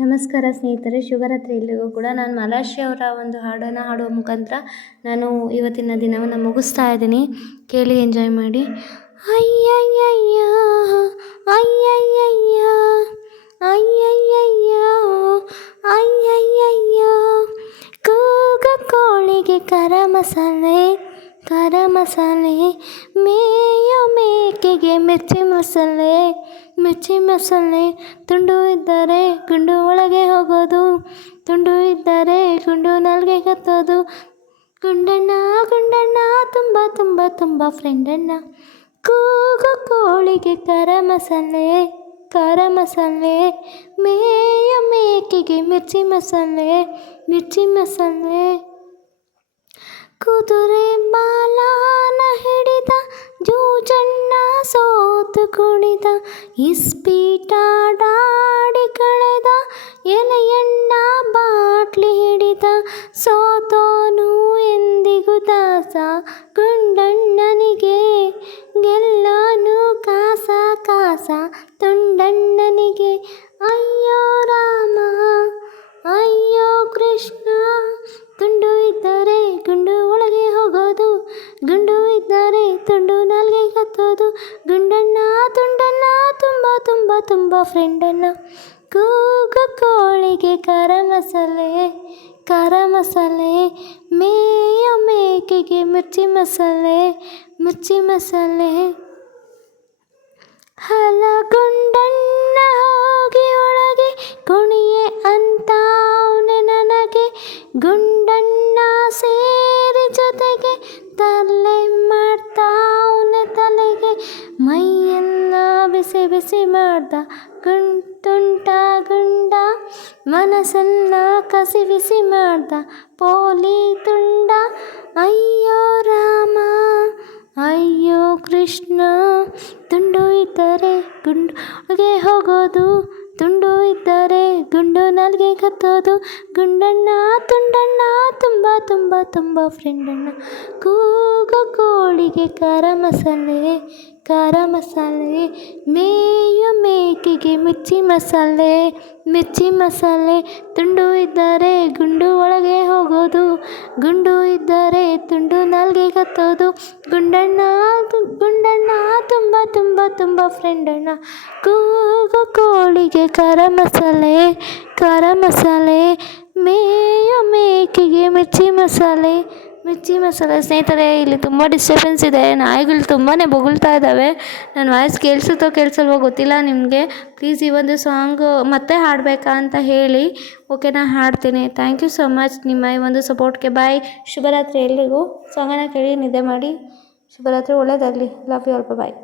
ನಮಸ್ಕಾರ ಸ್ನೇಹಿತರೆ, ಶುಭರಾತ್ರಿ ಎಲ್ರಿಗೂ ಕೂಡ. ನಾನು ಮಾಲಾಶ್ರೀ ಅವರ ಒಂದು ಹಾಡನ್ನು ಹಾಡುವ ಮುಖಾಂತರ ನಾನು ಇವತ್ತಿನ ದಿನವನ್ನು ಮುಗಿಸ್ತಾ ಇದ್ದೀನಿ. ಕೇಳಿ ಎಂಜಾಯ್ ಮಾಡಿ. ಅಯ್ಯಯ್ಯಯ್ಯ ಅಯ್ಯಯ್ಯಯ್ಯ ಅಯ್ಯಯ್ಯಯ್ಯ ಅಯ್ಯಯ್ಯಯ್ಯ, ಕೂಗ ಕೋಳಿಗೆ ಕರ ಮಸಾಲೆ, ಮೇಯೋ ಮೇಕೆಗೆ ಮಿರ್ಚಿ ಮಸಾಲೆ, ತುಂಡು ಇದ್ದರೆ ಗುಂಡು ಒಳಗೆ ಹೋಗೋದು, ತುಂಡು ಇದ್ದರೆ ಗುಂಡು ನಾಲ್ಗೆ ಕತ್ತೋದು, ಗುಂಡಣ್ಣ ತುಂಬ ಫ್ರೆಂಡಣ್ಣ, ಕೂಗು ಕೋಳಿಗೆ ಕರ ಮಸಾಲೆ, ಮೇಯೋ ಮೇಕೆಗೆ ಮಿರ್ಚಿ ಮಸಾಲೆ, ಕುದುರೆ ಬಾಲನ ಹಿಡಿದ ಜೂಜಣ್ಣ ಸೋತು ಕುಣಿದ, ಇಸ್ಪೀಟಾಡಿ ಕಳೆದ ಎಲೆಯಣ್ಣ ಬಾಟ್ಲಿ ಹಿಡಿದ, ಸೋತೋನು ಎಂದಿಗೂ ದಾಸ ಗುಂಡಣ್ಣನಿಗೆ, ಗೆಲ್ಲೋನು ಕಾಸ ತುಂಡಣ್ಣನಿಗೆ. ಅಯ್ಯೋ ರಾಮ ಅಯ್ಯೋ ಕೃಷ್ಣ, ತುಂಡು ಇದ್ದರೆ ಗುಂಡು ಒಳಗೆ ಹೋಗೋದು, ಗುಂಡು ಇದ್ದರೆ ತುಂಡು ನಾಲ್ಗೆ ಕತ್ತೋದು, ಗುಂಡಣ್ಣ ತುಂಡಣ್ಣ ತುಂಬ ಫ್ರೆಂಡಣ್ಣ, ಕೂಗು ಕೋಳಿಗೆ ಕರ ಮಸಾಲೆ, ಮೇಯೋ ಮೇಕೆಗೆ ಮಿರ್ಚಿ ಮಸಾಲೆ, ಹಲಗುಂಡಣ್ಣ ಹೋಗಿ ಒಳಗೆ ಕುಣಿಯೆ ಅಂತಾವ್ನೆ ನನಗೆ, ಗುಂಡಣ್ಣ ಸೇರಿ ಜೊತೆಗೆ ತಲೆ ಮಾಡ್ತಾವ್ನೆ ತಲೆಗೆ, ಮೈಯೆಲ್ಲ ಬಿಸಿ ಮಾಡ್ದ ಗುಂಡ, ಮನಸ್ಸೆಲ್ಲ ಕಸಿ ಬಿಸಿ ಮಾಡ್ದ ಪೋಲಿ ತುಂಡ. ಅಯ್ಯೋ ರಾಮ ಅಯ್ಯೋ ಕೃಷ್ಣ, ತುಂಡು ಇದ್ದರೆ ಗುಂಡು ಒಳಗೆ ಹೋಗೋದು, ತುಂಡು ಇದ್ದರೆ ಗುಂಡು ನಾಲ್ಗೆ ಕತ್ತೋದು, ಗುಂಡಣ್ಣ ತುಂಡಣ್ಣ ತುಂಬ ಫ್ರೆಂಡಣ್ಣ, ಕೂಗು ಕೋಳಿಗೆ ಕರ ಮಸಾಲೆ, ಮೇಯೋ ಮೇಕೆಗೆ ಮಿರ್ಚಿ ಮಸಾಲೆ, ತುಂಡು ಇದ್ದರೆ ಗುಂಡು ಒಳಗೆ ಹೋಗೋದು, ಗುಂಡು ಇದ್ದರೆ ತುಂಡು ನಾಲ್ಗೆ ಕತ್ತೋದು, ಗುಂಡಣ್ಣ ತುಂಬ ಫ್ರೆಂಡಣ್ಣ, ಕೂಗು ಕೋಳಿಗೆ ಕರ ಮಸಾಲೆ, ಮೇಯೋ ಮೇಕೆಗೆ ಮಿರ್ಚಿ ಮಸಾಲೆ. ಸ್ನೇಹಿತರೆ, ಇಲ್ಲಿ ತುಂಬ ಡಿಸ್ಟರ್ಬೆನ್ಸ್ ಇದೆ, ನಾಯಿಗಳು ತುಂಬಾ ಬೊಗಳ್ತಾ ಇದ್ದಾವೆ. ನನ್ನ ವಾಯ್ಸ್ ಕೇಳಿಸಲ್ವೋ ಗೊತ್ತಿಲ್ಲ ನಿಮಗೆ. ಪ್ಲೀಸ್ ಈ ಒಂದು ಸಾಂಗು ಮತ್ತೆ ಹಾಡಬೇಕಾ ಅಂತ ಹೇಳಿ, ಓಕೆನಾ? ಹಾಡ್ತೀನಿ. ಥ್ಯಾಂಕ್ ಯು ಸೊ ಮಚ್ ನಿಮ್ಮ ಈ ಒಂದು ಸಪೋರ್ಟ್ಗೆ. ಬಾಯ್. ಶುಭರಾತ್ರಿ ಎಲ್ರಿಗೂ. ಸಾಂಗನ್ನು ಕೇಳಿ ನಿದ್ದೆ ಮಾಡಿ. ಶುಭರಾತ್ರಿ, ಒಳ್ಳೆಯದಾಗಲಿ. Love you all. ಬಾಯ್.